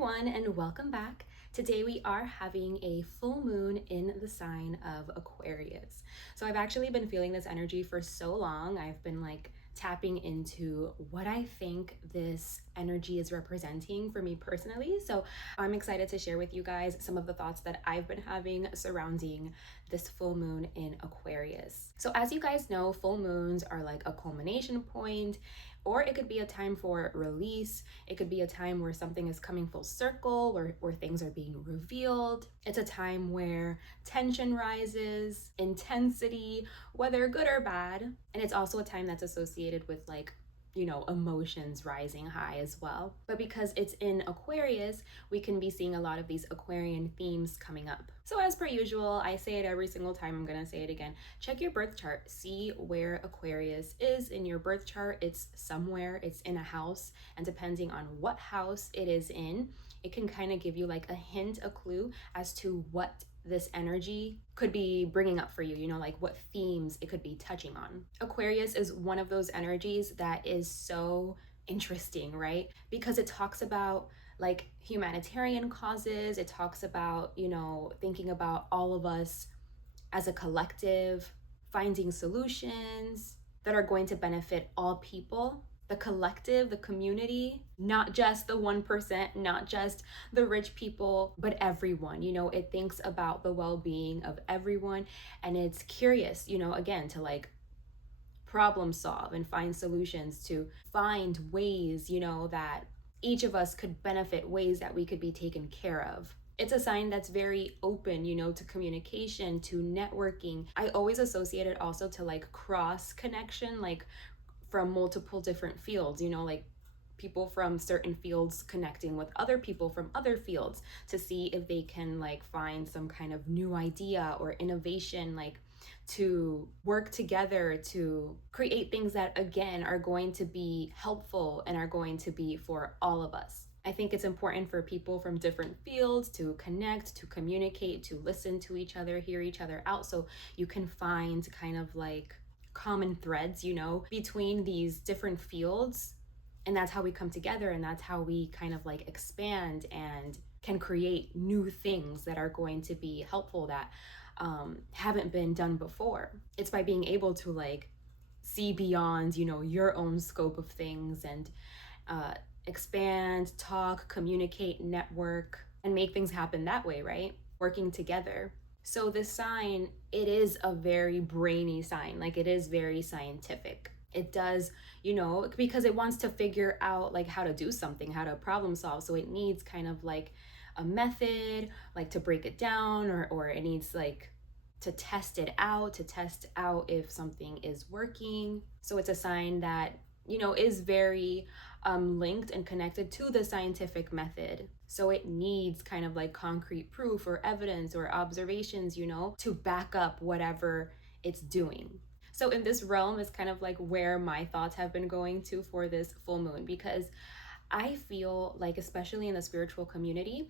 everyone, and welcome back. Today we are having a full moon in the sign of Aquarius. So I've actually been feeling this energy for so long. I've been tapping into what I think this energy is representing for me personally. So I'm excited to share with you guys some of the thoughts that I've been having surrounding this full moon in Aquarius. So as you guys know, full moons are like a culmination point, or it could be a time for release. It could be a time where something is coming full circle, where things are being revealed. It's a time where tension rises, intensity, whether good or bad. And it's also a time that's associated with emotions rising high as well. But because it's in Aquarius, we can be seeing a lot of these Aquarian themes coming up. So as per usual, I say it every single time, I'm gonna say it again. Check your birth chart, see where Aquarius is in your birth chart. It's somewhere, it's in a house, and depending on what house it is in, it can kind of give you like a hint, a clue as to what this energy could be bringing up for you, like what themes it could be touching on. Aquarius is one of those energies that is so interesting, right? Because it talks about like humanitarian causes. It talks about, thinking about all of us as a collective, finding solutions that are going to benefit all people, the collective, the community, not just the 1%, not just the rich people, but everyone. It thinks about the well-being of everyone, and it's curious, again, to problem solve and find solutions, to find ways, that each of us could benefit, ways that we could be taken care of. It's a sign that's very open, to communication, to networking. I always associate it also to cross connection, from multiple different fields, people from certain fields connecting with other people from other fields to see if they can find some kind of new idea or innovation, to work together to create things that again are going to be helpful and are going to be for all of us. I think it's important for people from different fields to connect, to communicate, to listen to each other, hear each other out, so you can find kind of common threads, between these different fields. And that's how we come together, and that's how we kind of expand and can create new things that are going to be helpful, that haven't been done before. It's by being able to see beyond, your own scope of things, and expand, talk, communicate, network, and make things happen that way, right? Working together. So this sign, it is a very brainy sign. It is very scientific. It does, because it wants to figure out how to do something, how to problem solve. So it needs kind of a method, to break it down, or it needs to test it out, to test out if something is working. So it's a sign that, is very linked and connected to the scientific method. So it needs kind of concrete proof or evidence or observations, to back up whatever it's doing. So in this realm is kind of where my thoughts have been going to for this full moon, because I feel especially in the spiritual community,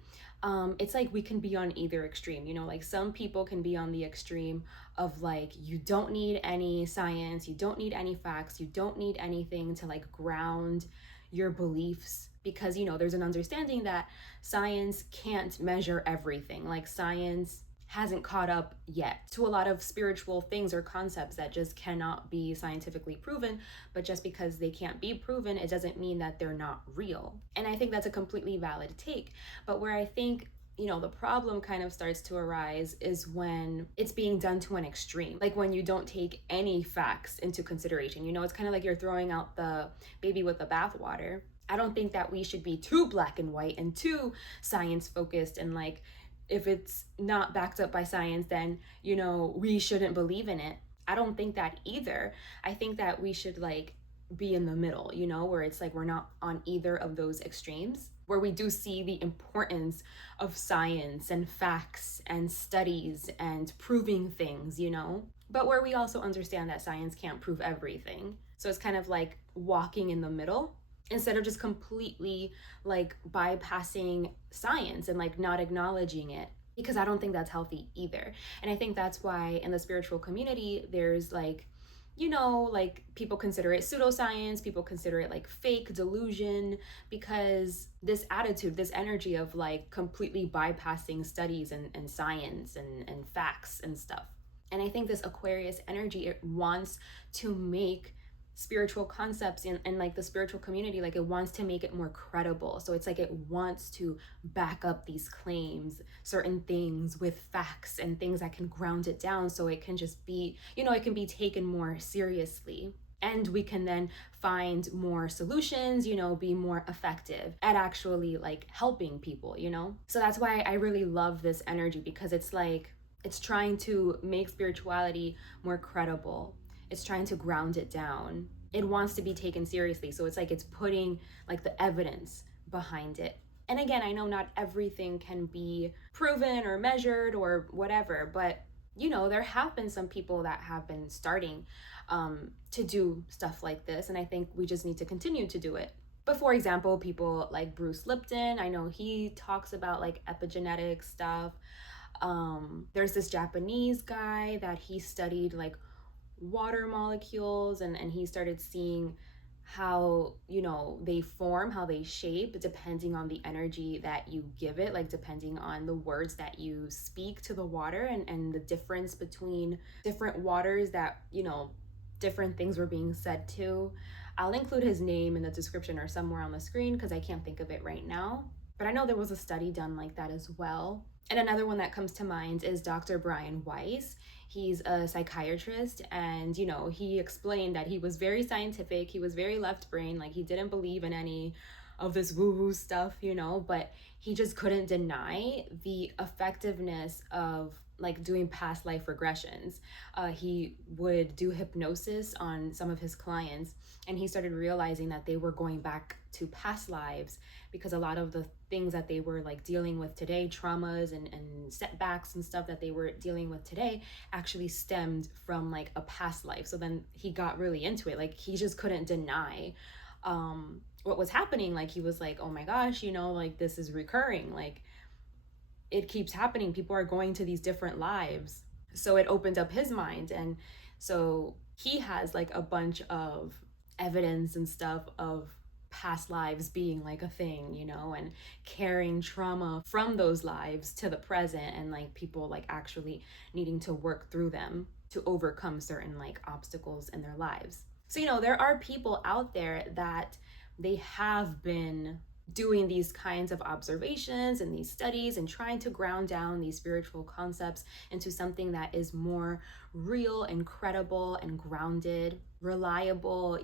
it's we can be on either extreme, some people can be on the extreme of you don't need any science, you don't need any facts, you don't need anything to ground your beliefs, because there's an understanding that science can't measure everything. Science hasn't caught up yet to a lot of spiritual things or concepts that just cannot be scientifically proven. But just because they can't be proven, it doesn't mean that they're not real. And I think that's a completely valid take. But where I think the problem kind of starts to arise is when it's being done to an extreme, when you don't take any facts into consideration. It's kind of you're throwing out the baby with the bathwater. I don't think that we should be too black and white and too science focused, and if it's not backed up by science, then we shouldn't believe in it. I don't think that either. I think that we should be in the middle, where it's we're not on either of those extremes, where we do see the importance of science and facts and studies and proving things, but where we also understand that science can't prove everything. So it's kind of walking in the middle, instead of just completely bypassing science and not acknowledging it, because I don't think that's healthy either. And I think that's why in the spiritual community there's like people consider it pseudoscience, people consider it like fake delusion, because this attitude, this energy of like completely bypassing studies and science and facts and stuff. And I think this Aquarius energy, it wants to make spiritual concepts and like the spiritual community, like it wants to make it more credible. So it's like it wants to back up these claims, certain things with facts and things that can ground it down, so it can just be, it can be taken more seriously, and we can then find more solutions, be more effective at actually like helping people. So that's why I really love this energy, because it's like it's trying to make spirituality more credible. It's trying to ground it down. It wants to be taken seriously. So it's like it's putting like the evidence behind it. And again, I know not everything can be proven or measured or whatever, but there have been some people that have been starting to do stuff like this. And I think we just need to continue to do it. But for example, people like Bruce Lipton, I know he talks about like epigenetic stuff. There's this Japanese guy that he studied like water molecules, and he started seeing how they form, how they shape, depending on the energy that you give it, like depending on the words that you speak to the water, and the difference between different waters that different things were being said to. I'll include his name in the description or somewhere on the screen because I can't think of it right now, but I know there was a study done like that as well. And another one that comes to mind is Dr. Brian Weiss. He's a psychiatrist, and he explained that he was very scientific, he was very left brain, like he didn't believe in any of this woo-woo stuff, but he just couldn't deny the effectiveness of like doing past life regressions. He would do hypnosis on some of his clients, and he started realizing that they were going back to past lives, because a lot of the things that they were like dealing with today, traumas and setbacks and stuff that they were dealing with today, actually stemmed from like a past life. So then he got really into it. Like he just couldn't deny what was happening. Like he was like, oh my gosh, like this is recurring, like it keeps happening, people are going to these different lives. So it opened up his mind, and so he has like a bunch of evidence and stuff of past lives being like a thing, and carrying trauma from those lives to the present, and like people like actually needing to work through them to overcome certain like obstacles in their lives. So there are people out there that they have been doing these kinds of observations and these studies and trying to ground down these spiritual concepts into something that is more real and credible and grounded, reliable,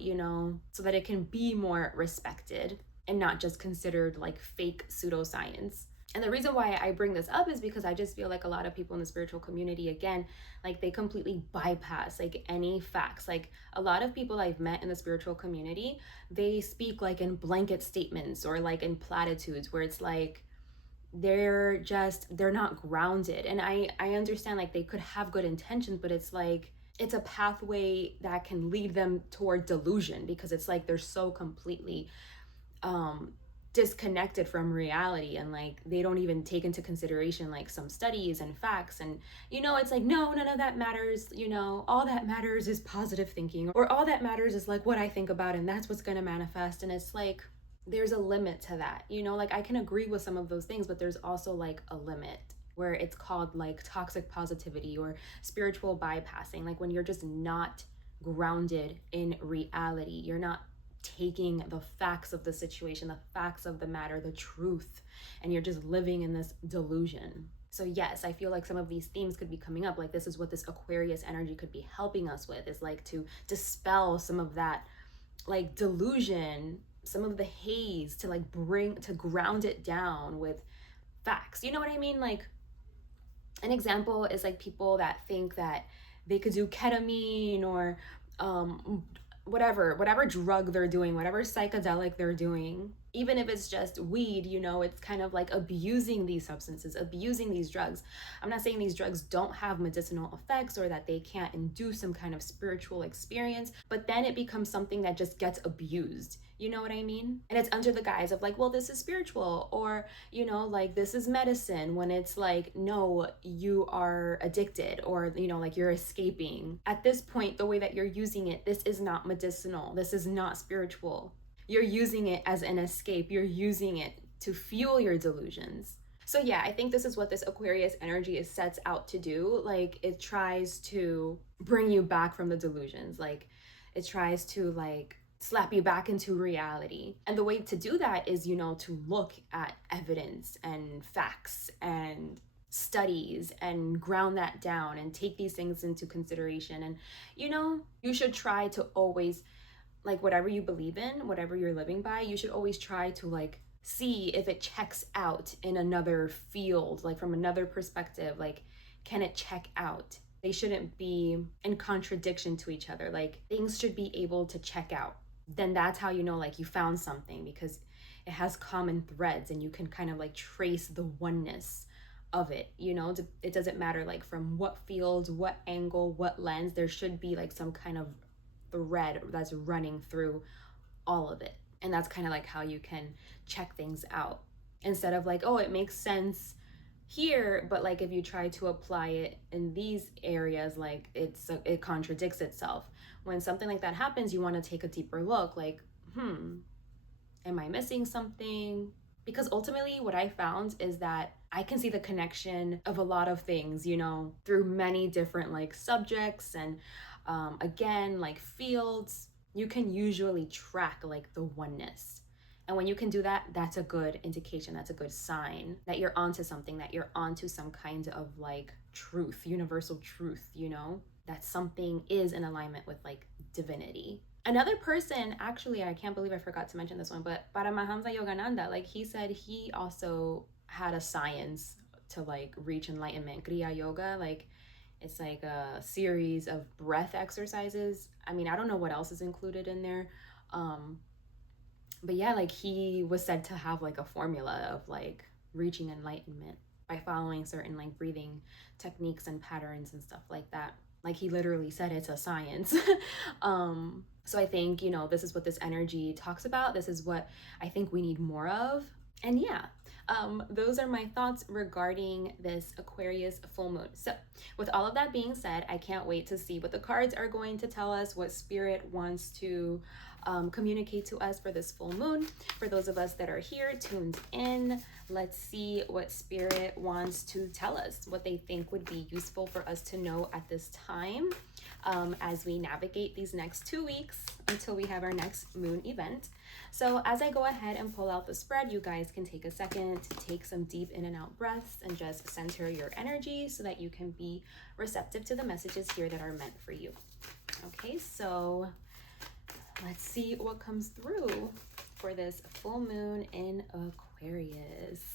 so that it can be more respected and not just considered like fake pseudoscience. And the reason why I bring this up is because I just feel like a lot of people in the spiritual community, again, like they completely bypass like any facts. Like a lot of people I've met in the spiritual community, they speak like in blanket statements or like in platitudes, where it's like they're not grounded. And I understand like they could have good intentions, but it's like it's a pathway that can lead them toward delusion, because it's like they're so completely disconnected from reality, and like they don't even take into consideration like some studies and facts, and it's like, no, none of that matters, all that matters is positive thinking, or all that matters is like what I think about, and that's what's going to manifest. And it's like there's a limit to that, like I can agree with some of those things, but there's also like a limit where it's called like toxic positivity or spiritual bypassing, like when you're just not grounded in reality, you're not taking the facts of the situation, the facts of the matter, the truth, and you're just living in this delusion. So yes, I feel like some of these themes could be coming up. Like this is what this Aquarius energy could be helping us with, is like to dispel some of that like delusion, some of the haze, to like ground it down with facts. You know what I mean? Like an example is like people that think that they could do ketamine or whatever drug they're doing, whatever psychedelic they're doing, even if it's just weed, it's kind of like abusing these substances, abusing these drugs. I'm not saying these drugs don't have medicinal effects or that they can't induce some kind of spiritual experience, but then it becomes something that just gets abused. You know what I mean? And it's under the guise of like, well, this is spiritual, or, you know, like this is medicine, when it's like, no, you are addicted, or, you know, like you're escaping. At this point, the way that you're using it, this is not medicinal. This is not spiritual. You're using it as an escape. You're using it to fuel your delusions. So yeah, I think this is what this Aquarius energy is sets out to do. Like it tries to bring you back from the delusions. Like it tries to like slap you back into reality. And the way to do that is, you know, to look at evidence and facts and studies and ground that down and take these things into consideration. And, you know, you should try to always, like, whatever you believe in, whatever you're living by, you should always try to like see if it checks out in another field, like from another perspective. Like, can it check out? They shouldn't be in contradiction to each other. Like, things should be able to check out. Then that's how you know, like, you found something, because it has common threads and you can kind of like trace the oneness of it. You know, it doesn't matter like from what field, what angle, what lens, there should be like some kind of thread that's running through all of it. And that's kind of like how you can check things out, instead of like, oh, it makes sense here, but like if you try to apply it in these areas, like it contradicts itself. When something like that happens, you want to take a deeper look, like, am I missing something? Because ultimately what I found is that I can see the connection of a lot of things, you know, through many different like subjects and again, like fields. You can usually track like the oneness. And when you can do that, that's a good indication, that's a good sign that you're onto something, that you're onto some kind of like truth, universal truth, you know, that something is in alignment with like divinity. Another person, actually, I can't believe I forgot to mention this one, but Paramahamsa Yogananda, like he said he also had a science to like reach enlightenment, Kriya Yoga. Like it's like a series of breath exercises. I mean, I don't know what else is included in there. But yeah, like he was said to have like a formula of like reaching enlightenment by following certain like breathing techniques and patterns and stuff like that. Like he literally said it's a science. So I think, you know, this is what this energy talks about. This is what I think we need more of. And yeah, those are my thoughts regarding this Aquarius full moon. So with all of that being said, I can't wait to see what the cards are going to tell us, what spirit wants to communicate to us for this full moon. For those of us that are here tuned in, let's see what spirit wants to tell us, what they think would be useful for us to know at this time, as we navigate these next 2 weeks until we have our next moon event. So as I go ahead and pull out the spread, you guys can take a second to take some deep in and out breaths and just center your energy so that you can be receptive to the messages here that are meant for you. Okay, so let's see what comes through for this full moon in Aquarius.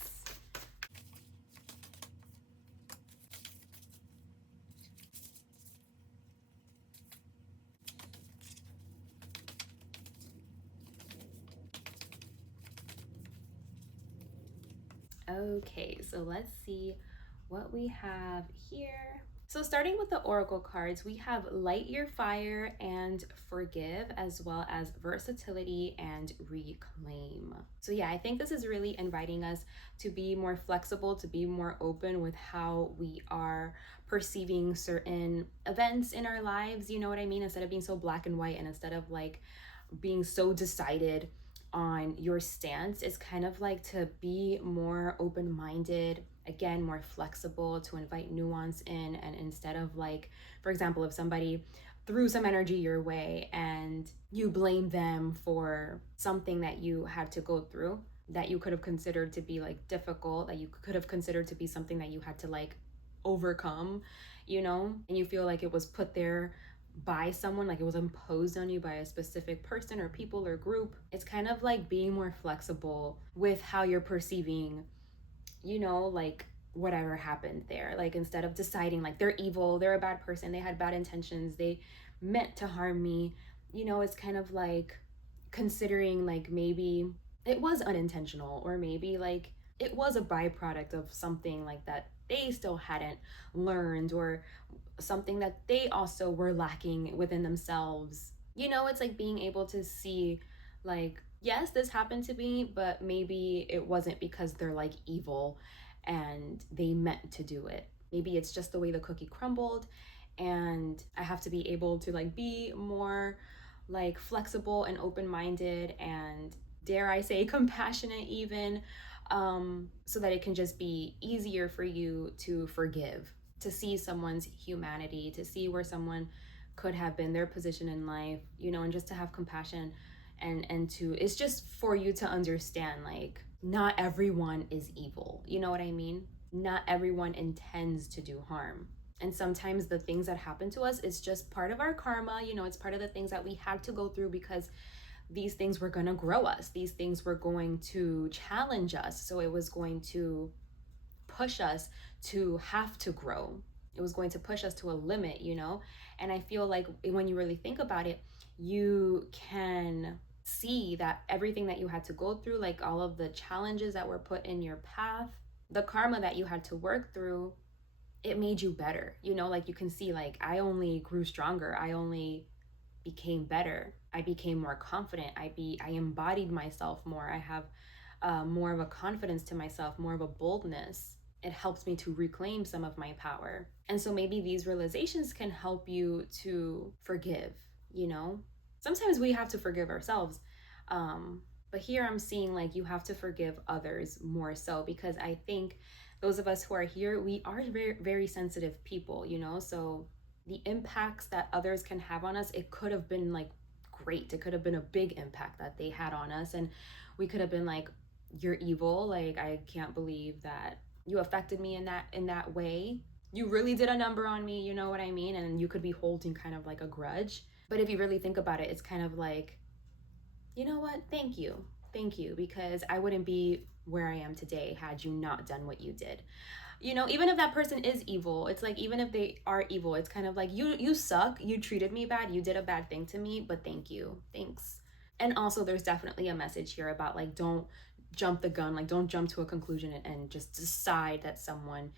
Okay, so let's see what we have here. So starting with the oracle cards, we have light your fire and forgive, as well as versatility and reclaim. So yeah, I think this is really inviting us to be more flexible, to be more open with how we are perceiving certain events in our lives, you know what I mean? Instead of being so black and white, and instead of like being so decided on your stance, is kind of like to be more open-minded, again, more flexible, to invite nuance in. And instead of like, for example, if somebody threw some energy your way and you blame them for something that you had to go through, that you could have considered to be like difficult, that you could have considered to be something that you had to like overcome, you know, and you feel like it was put there by someone, like it was imposed on you by a specific person or people or group. It's kind of like being more flexible with how you're perceiving, you know, like whatever happened there. Like instead of deciding like they're evil, they're a bad person, they had bad intentions, they meant to harm me, you know, it's kind of like considering like maybe it was unintentional, or maybe like it was a byproduct of something like that they still hadn't learned, or something that they also were lacking within themselves. You know, it's like being able to see like yes, this happened to me, but maybe it wasn't because they're like evil and they meant to do it. Maybe it's just the way the cookie crumbled, and I have to be able to like be more like flexible and open-minded and, dare I say, compassionate even, so that it can just be easier for you to forgive, to see someone's humanity, to see where someone could have been, their position in life, you know, and just to have compassion, and to, it's just for you to understand, like, not everyone is evil, you know what I mean? Not everyone intends to do harm, and sometimes the things that happen to us, it's just part of our karma, you know, it's part of the things that we had to go through, because these things were going to grow us, these things were going to challenge us, so it was going to push us to have to grow. It was going to push us to a limit, you know? And I feel like when you really think about it, you can see that everything that you had to go through, like all of the challenges that were put in your path, the karma that you had to work through, it made you better. You know, like you can see, like, I only grew stronger. I only became better. I became more confident. I embodied myself more. I have more of a confidence to myself, more of a boldness. It helps me to reclaim some of my power. And so maybe these realizations can help you to forgive, you know? Sometimes we have to forgive ourselves. But here I'm seeing like you have to forgive others more so, because I think those of us who are here, we are very, very sensitive people, you know? So the impacts that others can have on us, it could have been like great. It could have been a big impact that they had on us. And we could have been like, you're evil, like I can't believe that you affected me in that way. You really did a number on me, you know what I mean? And you could be holding kind of like a grudge. But if you really think about it, it's kind of like, you know what, thank you, thank you, because I wouldn't be where I am today had you not done what you did. You know, even if that person is evil, it's like, even if they are evil, it's kind of like, you suck, you treated me bad, you did a bad thing to me, but thank you, thanks. And also there's definitely a message here about like, don't jump the gun, like don't jump to a conclusion and just decide that someone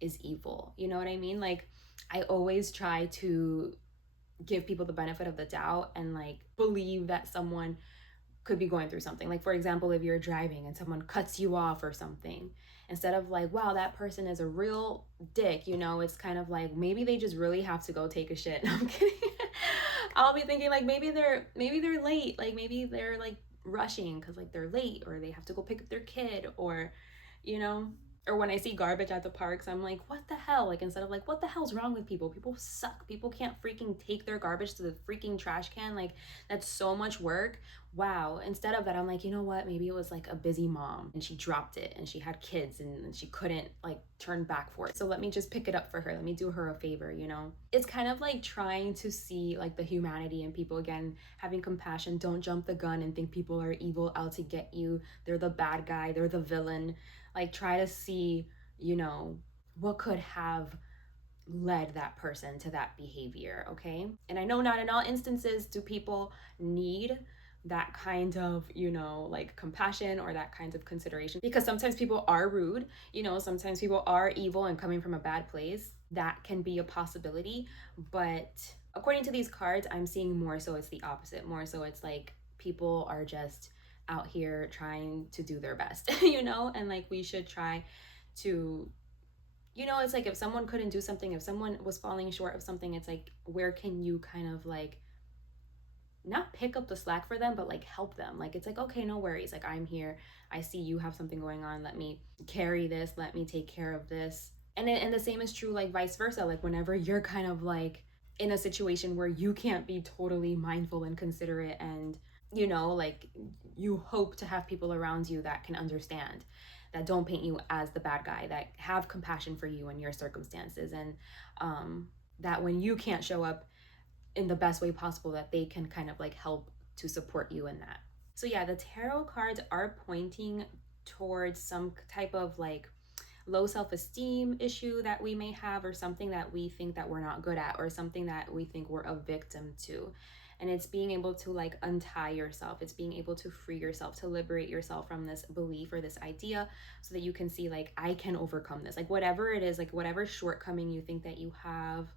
is evil, you know what I mean? Like, I always try to give people the benefit of the doubt and like believe that someone could be going through something. Like, for example, if you're driving and someone cuts you off or something, instead of like, wow, that person is a real dick, you know, it's kind of like, maybe they just really have to go take a shit. No, I'm kidding. I'll be thinking like, maybe they're late, like maybe they're like rushing because like they're late, or they have to go pick up their kid, or, you know, or when I see garbage at the parks, I'm like, what the hell? Like, instead of like, what the hell's wrong with people? People suck. People can't freaking take their garbage to the freaking trash can. Like, that's so much work. Wow. Instead of that, I'm like, you know what? Maybe it was like a busy mom and she dropped it and she had kids and she couldn't like turn back for it. So let me just pick it up for her. Let me do her a favor, you know? It's kind of like trying to see like the humanity in people again, having compassion. Don't jump the gun and think people are evil, out to get you. They're the bad guy, they're the villain. Like, try to see, you know, what could have led that person to that behavior, okay? And I know not in all instances do people need that kind of, you know, like compassion or that kind of consideration, because sometimes people are rude, you know, sometimes people are evil and coming from a bad place. That can be a possibility. But according to these cards, I'm seeing more so it's the opposite. More so it's like people are just out here trying to do their best, you know, and like we should try to, you know, it's like if someone couldn't do something, if someone was falling short of something, it's like, where can you kind of like not pick up the slack for them, but like help them? Like, it's like, okay, no worries. Like, I'm here. I see you have something going on. Let me carry this. Let me take care of this. And the same is true, like vice versa. Like, whenever you're kind of like in a situation where you can't be totally mindful and considerate, and, you know, like you hope to have people around you that can understand, that don't paint you as the bad guy, that have compassion for you and your circumstances, and that when you can't show up in the best way possible, that they can kind of like help to support you in that. So yeah, the tarot cards are pointing towards some type of like low self-esteem issue that we may have, or something that we think that we're not good at, or something that we think we're a victim to. And it's being able to like untie yourself, it's being able to free yourself, to liberate yourself from this belief or this idea, so that you can see like, I can overcome this, like whatever it is, like whatever shortcoming you think that you have,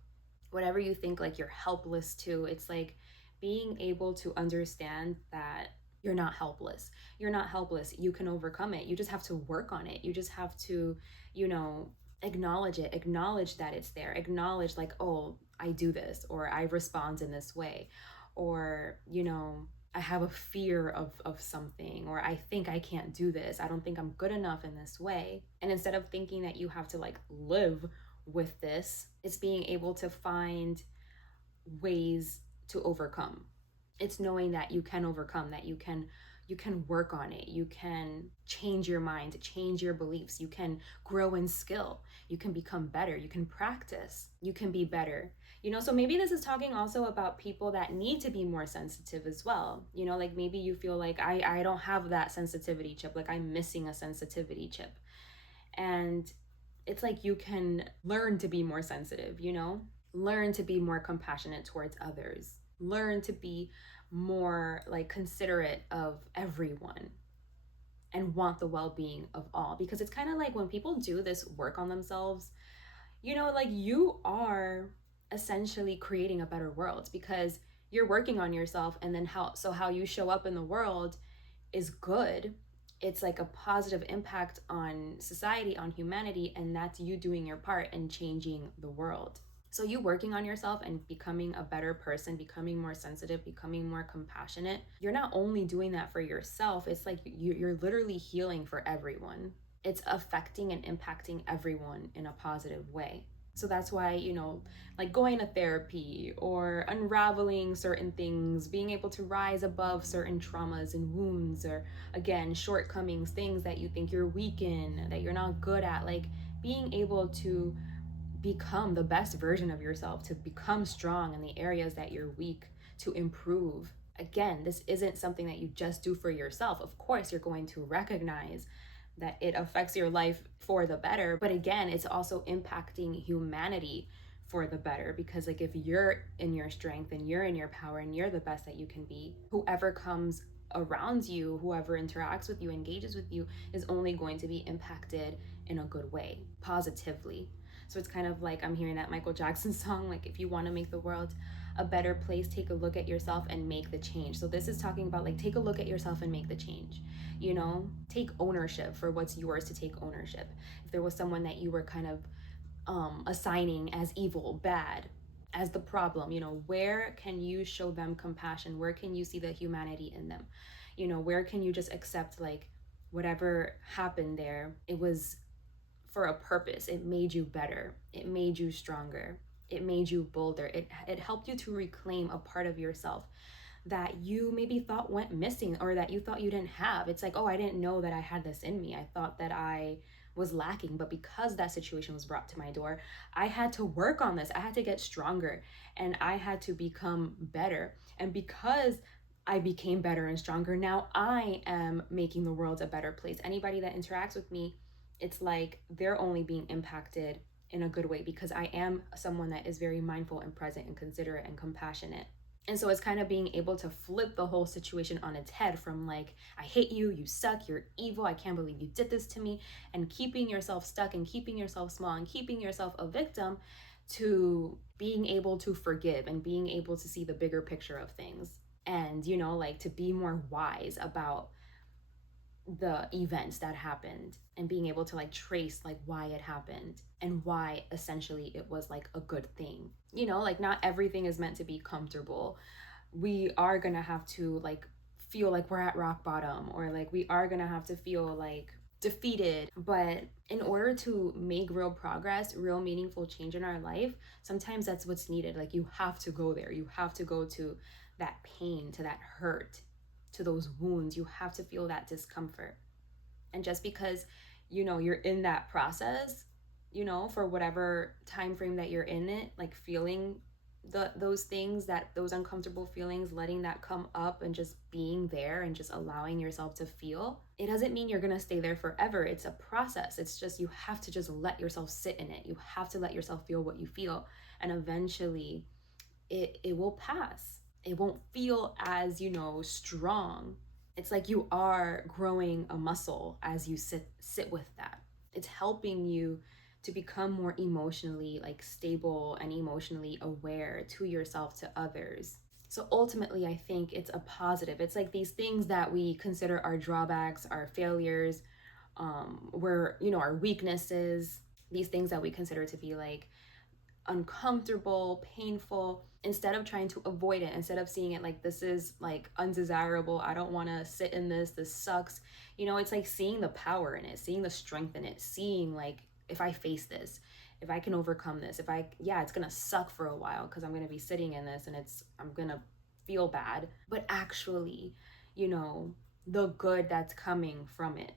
whatever you think like you're helpless to, it's like being able to understand that You're not helpless. You're not helpless. You can overcome it. You just have to work on it. You just have to, you know, acknowledge it, acknowledge that it's there, acknowledge, like, oh, I do this, or I respond in this way, or, you know, I have a fear of something, or I think I can't do this. I don't think I'm good enough in this way. And instead of thinking that you have to like live with this, it's being able to find ways to overcome. It's knowing that you can overcome, that you can work on it, you can change your mind, change your beliefs, you can grow in skill, you can become better, you can practice, you can be better. So maybe this is talking also about people that need to be more sensitive as well. Like maybe you feel like I don't have that sensitivity chip, like I'm missing a sensitivity chip. And it's like you can learn to be more sensitive. Learn to be more compassionate towards others, learn to be more like considerate of everyone and want the well-being of all, because it's kind of like when people do this work on themselves, like you are essentially creating a better world, because you're working on yourself, and then how you show up in the world is good. It's like a positive impact on society, on humanity, and that's you doing your part in changing the world. So you working on yourself and becoming a better person, becoming more sensitive, becoming more compassionate, you're not only doing that for yourself, it's like you're literally healing for everyone. It's affecting and impacting everyone in a positive way. So that's why, like going to therapy or unraveling certain things, being able to rise above certain traumas and wounds, or again, shortcomings, things that you think you're weak in, that you're not good at, like being able to become the best version of yourself, to become strong in the areas that you're weak, to improve. Again, this isn't something that you just do for yourself. Of course, you're going to recognize that it affects your life for the better, but again, it's also impacting humanity for the better, because like if you're in your strength and you're in your power and you're the best that you can be, whoever comes around you, whoever interacts with you, engages with you, is only going to be impacted in a good way, positively. So it's kind of like I'm hearing that Michael Jackson song, like if you want to make the world a better place, take a look at yourself and make the change. So this is talking about like take a look at yourself and make the change. Take ownership for what's yours to take ownership. If there was someone that you were kind of assigning as evil, bad, as the problem, where can you show them compassion? Where can you see the humanity in them? Where can you just accept like whatever happened there, it was for a purpose. It made you better. It made you stronger. It made you bolder. It helped you to reclaim a part of yourself that you maybe thought went missing, or that you thought you didn't have. It's like, oh, I didn't know that I had this in me. I thought that I was lacking, but because that situation was brought to my door, I had to work on this. I had to get stronger, and I had to become better. And because I became better and stronger, now I am making the world a better place. Anybody that interacts with me, it's like they're only being impacted in a good way, because I am someone that is very mindful and present and considerate and compassionate. And so it's kind of being able to flip the whole situation on its head, from like, I hate you, you suck, you're evil, I can't believe you did this to me, and keeping yourself stuck and keeping yourself small and keeping yourself a victim, to being able to forgive and being able to see the bigger picture of things. And, like to be more wise about the events that happened, and being able to like trace like why it happened and why essentially it was like a good thing. Like not everything is meant to be comfortable. We are gonna have to like feel like we're at rock bottom, or like we are gonna have to feel like defeated. But in order to make real progress, real meaningful change in our life, sometimes that's what's needed. Like you have to go there. You have to go to that pain, to that hurt, to those wounds. You have to feel that discomfort. And just because you're in that process, for whatever time frame that you're in it, like feeling those things, those uncomfortable feelings, letting that come up and just being there and just allowing yourself to feel, it doesn't mean you're gonna stay there forever. It's a process. It's just you have to just let yourself sit in it. You have to let yourself feel what you feel, and eventually it will pass. It won't feel as strong. It's like you are growing a muscle as you sit with that. It's helping you to become more emotionally like stable and emotionally aware to yourself, to others. So ultimately, I think it's a positive. It's like these things that we consider our drawbacks, our failures, where, our weaknesses, these things that we consider to be like uncomfortable, painful, instead of trying to avoid it, instead of seeing it like this is like undesirable, I don't want to sit in this sucks. It's like seeing the power in it, seeing the strength in it, seeing like if I face this, if I can overcome this, yeah, it's going to suck for a while because I'm going to be sitting in this and I'm going to feel bad, but actually, you know, the good that's coming from it,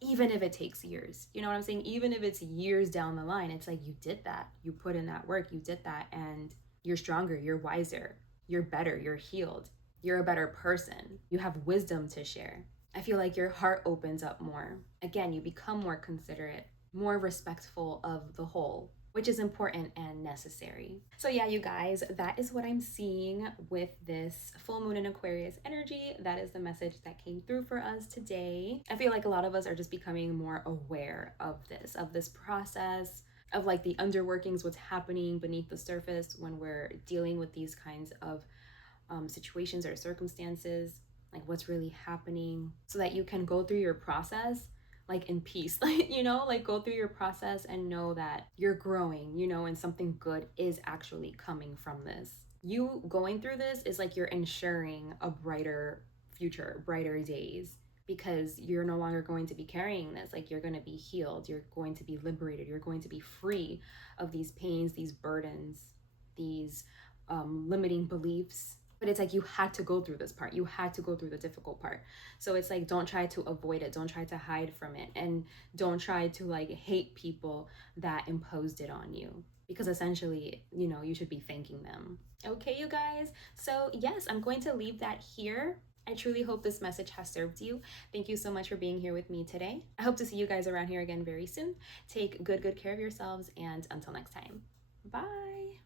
even if it takes years. You know what I'm saying? Even if it's years down the line, it's like you did that. You put in that work, you did that, and you're stronger, you're wiser, you're better, you're healed, you're a better person. You have wisdom to share. I feel like your heart opens up more. Again, you become more considerate, more respectful of the whole, which is important and necessary. So, yeah, you guys, that is what I'm seeing with this full moon in Aquarius energy. That is the message that came through for us today. I feel like a lot of us are just becoming more aware of this process, of like the underworkings, what's happening beneath the surface when we're dealing with these kinds of situations or circumstances, like what's really happening, so that you can go through your process like in peace, like, like go through your process and know that you're growing, and something good is actually coming from this. You going through this is like you're ensuring a brighter future, brighter days, because you're no longer going to be carrying this. Like, you're going to be healed, you're going to be liberated, you're going to be free of these pains, these burdens, these limiting beliefs. But it's like you had to go through this part, you had to go through the difficult part. So it's like, don't try to avoid it, don't try to hide from it, and don't try to like hate people that imposed it on you, because essentially, you should be thanking them. Okay, you guys, so yes, I'm going to leave that here. I truly hope this message has served you. Thank you so much for being here with me today. I hope to see you guys around here again very soon. Take good care of yourselves, and until next time, bye.